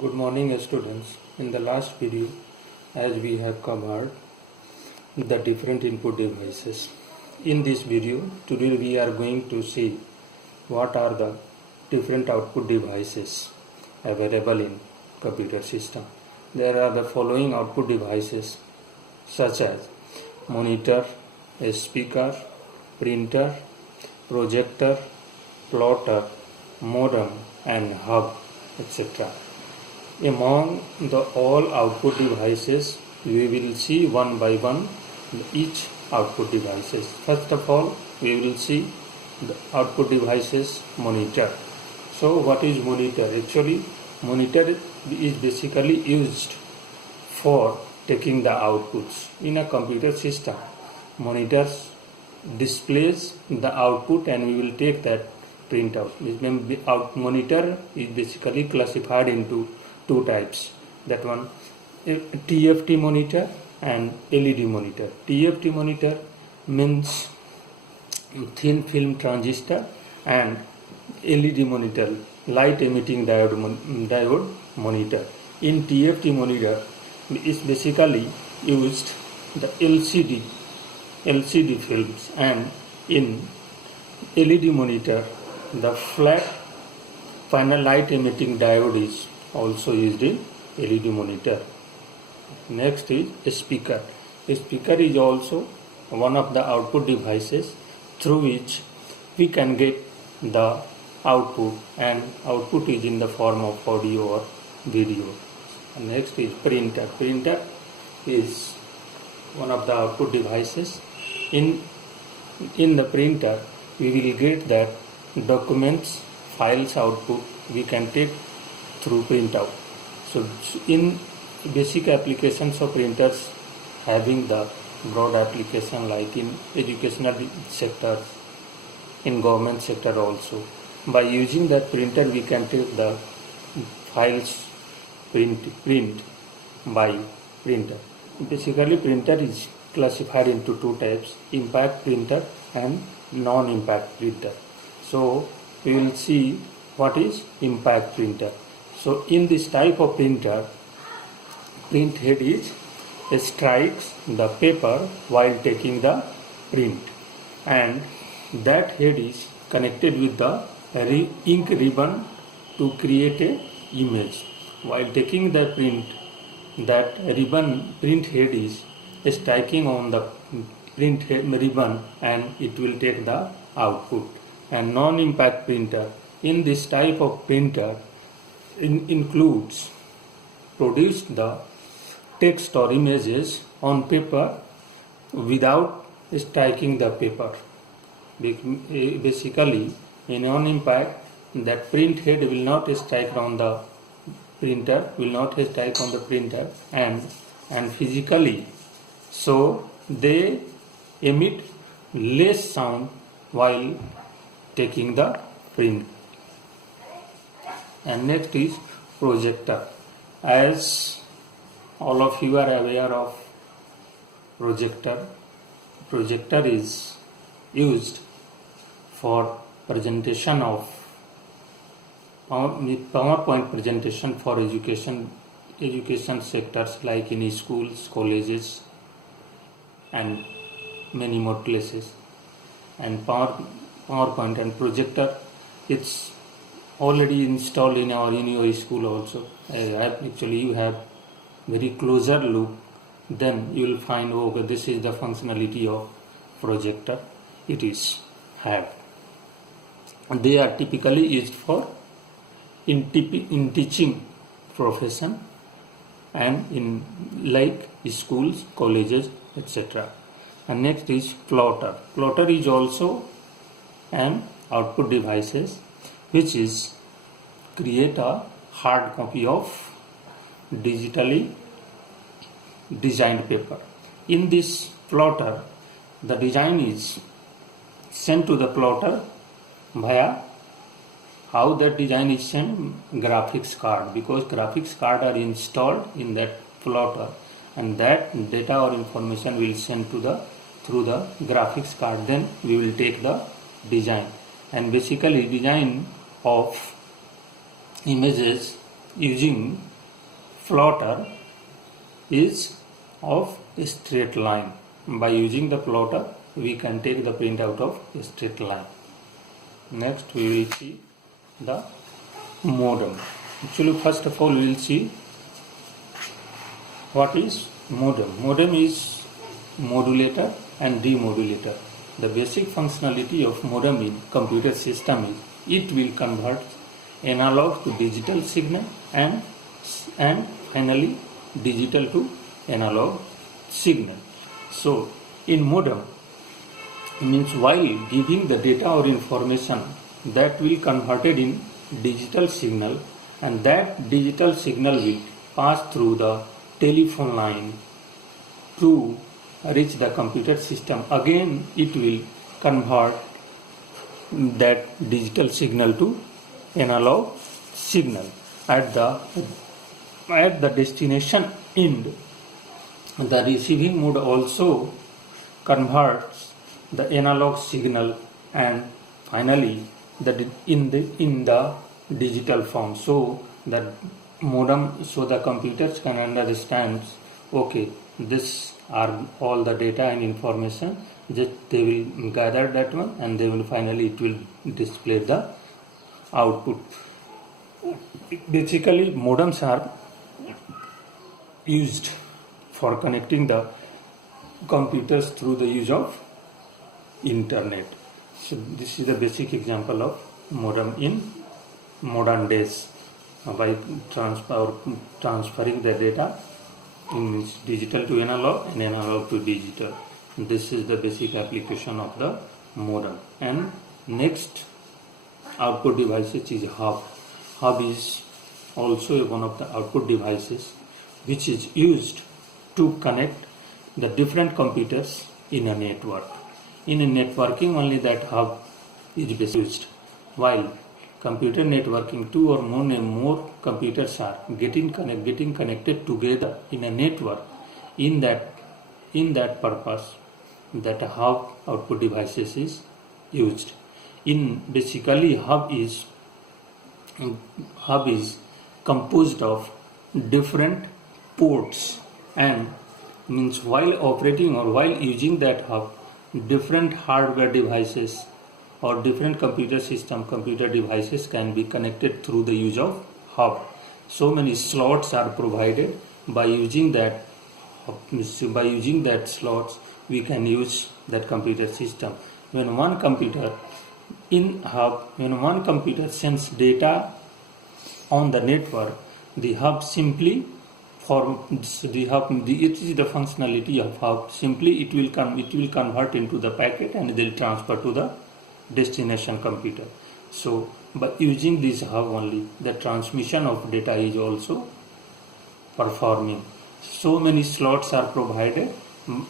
Good morning students. In the last video, as we have covered the different input devices. In this video, today we are going to see what are the different output devices available in computer system. There are the following output devices such as monitor, a speaker, printer, projector, plotter, modem and hub, etc. Among the all output devices, we will see one by one each output devices. First of all, we will see the output devices monitor. So what is monitor? Actually, monitor is basically used for taking the outputs. In a computer system, monitors displays the output and we will take that printout. Monitor is basically classified into two types. That one, TFT monitor and LED monitor. TFT monitor means thin film transistor, and LED monitor, light emitting diode monitor. In TFT monitor is basically used the LCD films, and in LED monitor the flat final light emitting diode is also used in LED monitor. Next is a speaker. A speaker is also one of the output devices through which we can get the output, and output is in the form of audio or video. Next is printer. Printer is one of the output devices. In the printer we will get that documents, files output we can take through printout. So in basic applications of printers, having the broad application like in educational sector, in government sector also. By using that printer we can take the files print by printer. Basically printer is classified into two types: impact printer and non-impact printer. So we will see what is impact printer. So in this type of printer, print head strikes the paper while taking the print, and that head is connected with the ink ribbon to create a image. While taking the print, that print head is striking on the print ribbon and it will take the output. And non-impact printer, in this type of printer includes produce the text or images on paper without striking the paper. Basically in non-impact, that print head will not strike on the printer, and physically, so they emit less sound while taking the print. And next is projector. As all of you are aware of projector is used for presentation of PowerPoint presentation for education sectors like in schools, colleges and many more places. And PowerPoint and projector, it's already installed in your school also. Actually you have very closer look, then you will find, okay, this is the functionality of projector it is have. They are typically used for in teaching profession and in like schools, colleges, etc. And next is plotter. Plotter is also an output devices which is create a hard copy of digitally designed paper. In this plotter, the design is sent to the plotter via how that design is sent, graphics card, because graphics card are installed in that plotter, and that data or information will send to the through the graphics card. Then we will take the design, and basically design of images using plotter is of a straight line. By using the plotter, we can take the printout of a straight line. Next, we will see the modem. Actually, first of all, we will see what is modem. Modem is modulator and demodulator. The basic functionality of modem in computer system is it will convert analog to digital signal and finally digital to analog signal. So in modem means while giving the data or information that will converted in digital signal, and that digital signal will pass through the telephone line to reach the computer system. Again it will convert that digital signal to analog signal. At the destination end, the receiving mode also converts the analog signal and finally in the digital form. So the modem, so the computers can understand, okay, this are all the data and information, just they will gather that one and they will finally it will display the output. Basically modems are used for connecting the computers through the use of internet. So this is the basic example of modem in modern days, by transferring the data in digital to analog and analog to digital. This is the basic application of the modem. And next output devices is hub. Hub is also one of the output devices which is used to connect the different computers in a network. In a networking only that hub is used. While computer networking, two or more computers are getting connected together in a network. In that purpose, that hub output devices is used. In basically hub is composed of different ports, and means while operating or while using that hub, different hardware devices or different computer devices can be connected through the use of hub. So many slots are provided. By using that slots, we can use that computer system. When one computer sends data on the network, the hub simply it is the functionality of hub. Simply it will convert into the packet and they will transfer to the destination computer. So by using this hub only, the transmission of data is also performing. So many slots are provided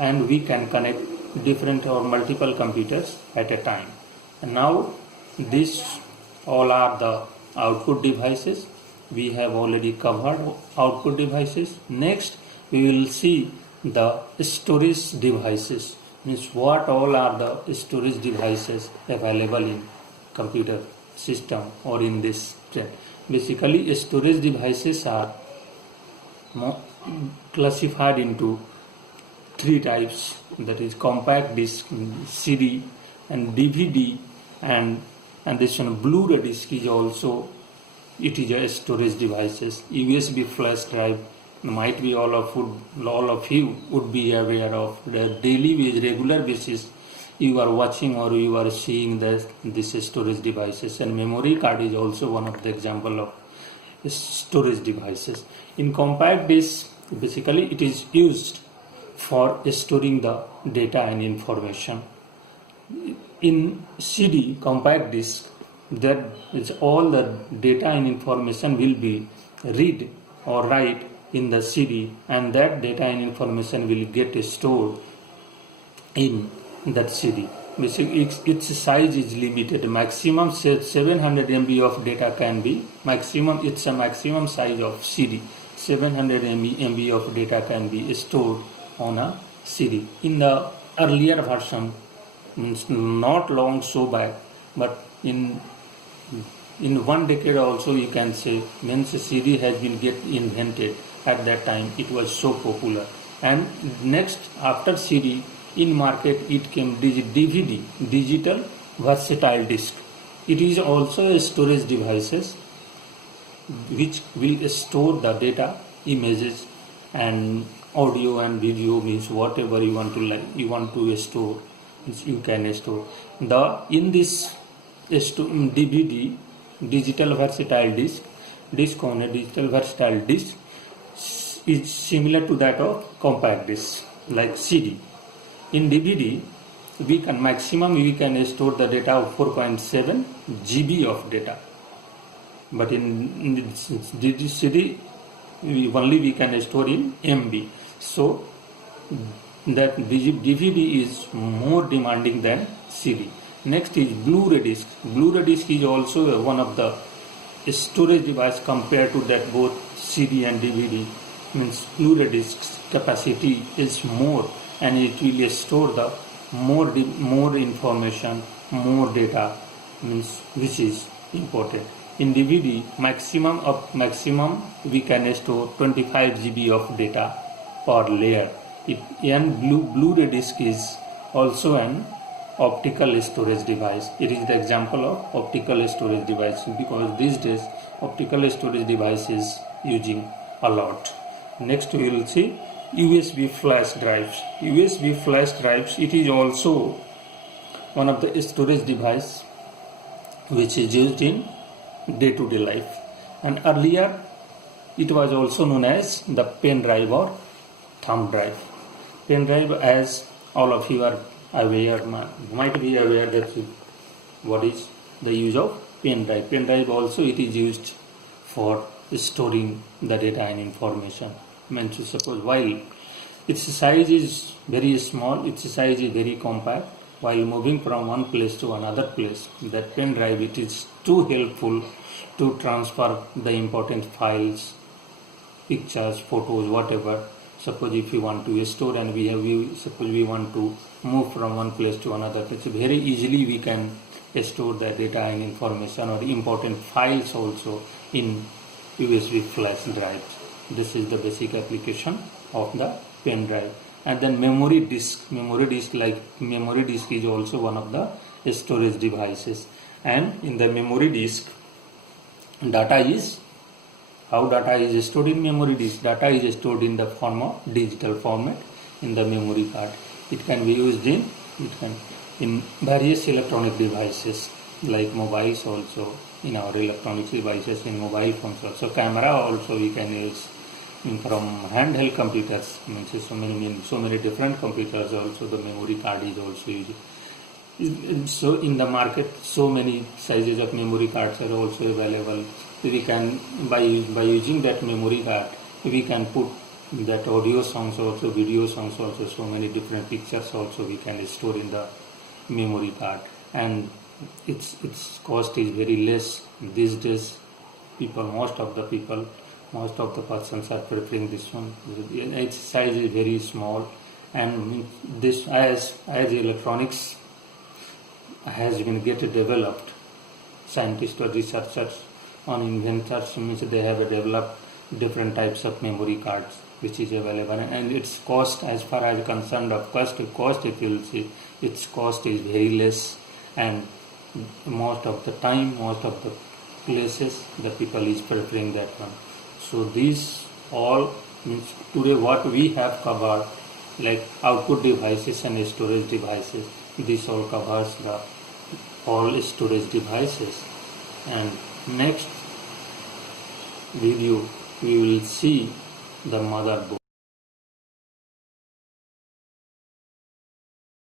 and we can connect different or multiple computers at a time. And now these all are the output devices. We have already covered output devices. Next we will see the storage devices. Means what all are the storage devices available in computer system or in this trend. Basically storage devices are classified into three types, that is compact disc, CD and DVD, and this one Blu-ray disc is also, it is a storage devices. USB flash drive might be all of you would be aware of. The regular basis you are watching or you are seeing this storage devices, and memory card is also one of the example of storage devices. In compact disc, basically it is used for storing the data and information. In CD, compact disc, that is all the data and information will be read or write in the CD, and that data and information will get stored in that CD. Basically its size is limited. Maximum 700 MB of data can be maximum. It's a maximum size of CD. 700 MB of data can be stored on a CD. In the earlier version, not long so back, but in in 1 decade also you can say, means CD has been get invented. At that time it was so popular, and next after CD in market it came DVD, digital versatile disc. It is also a storage devices which will store the data, images and audio and video, means whatever you want to store, you can store. In this DVD, digital versatile disc on a digital versatile disc is similar to that of compact disc like CD. In DVD we can store the data of 4.7 GB of data, but in CD we can store in MB. So that DVD is more demanding than CD. Next is Blu-ray disc. Blu-ray disc is also one of the storage device compared to that both CD and DVD. Means Blu-ray disc's capacity is more, and it will store the more information, more data, means which is important. In DVD maximum we can store 25 GB of data per layer. And Blu-ray disc is also an optical storage device. It is the example of optical storage device, because these days optical storage device is using a lot. Next we will see USB flash drives. USB flash drives, it is also one of the storage device which is used in day-to-day life, and earlier it was also known as the pen drive or thumb drive. Pen drive, as all of you are aware, might be aware that what is the use of pen drive. Pen drive also it is used for storing the data and information. Meant to suppose while its size is very small, its size is very compact, while moving from one place to another place, that pen drive it is too helpful to transfer the important files, pictures, photos, whatever. Suppose if you want to store and suppose we want to move from one place to another place, very easily we can store the data and information or important files also in USB flash drives. This is the basic application of the pen drive. And then memory disk is also one of the storage devices. And in the memory disk, data is stored in memory disk. Data is stored in the form of digital format in the memory card. It can be used in various electronic devices like mobiles also, in our electronic devices, in mobile phones also. Camera also we can use from handheld computers, means so many different computers also the memory card is also used. So in the market so many sizes of memory cards are also available. We can by using that memory card we can put that audio songs also, video songs also, so many different pictures also we can store in the memory card, and its cost is very less these days. Most of the persons are preferring this one. Its size is very small, and this as electronics has been developed, scientists or researchers on inventors, means they have developed different types of memory cards which is available, and its cost, as far as concerned of cost if you will see, its cost is very less, and most of the places the people is preferring that one. So these all means today what we have covered, like output devices and storage devices, this all covers the all storage devices. And next video we will see the motherboard.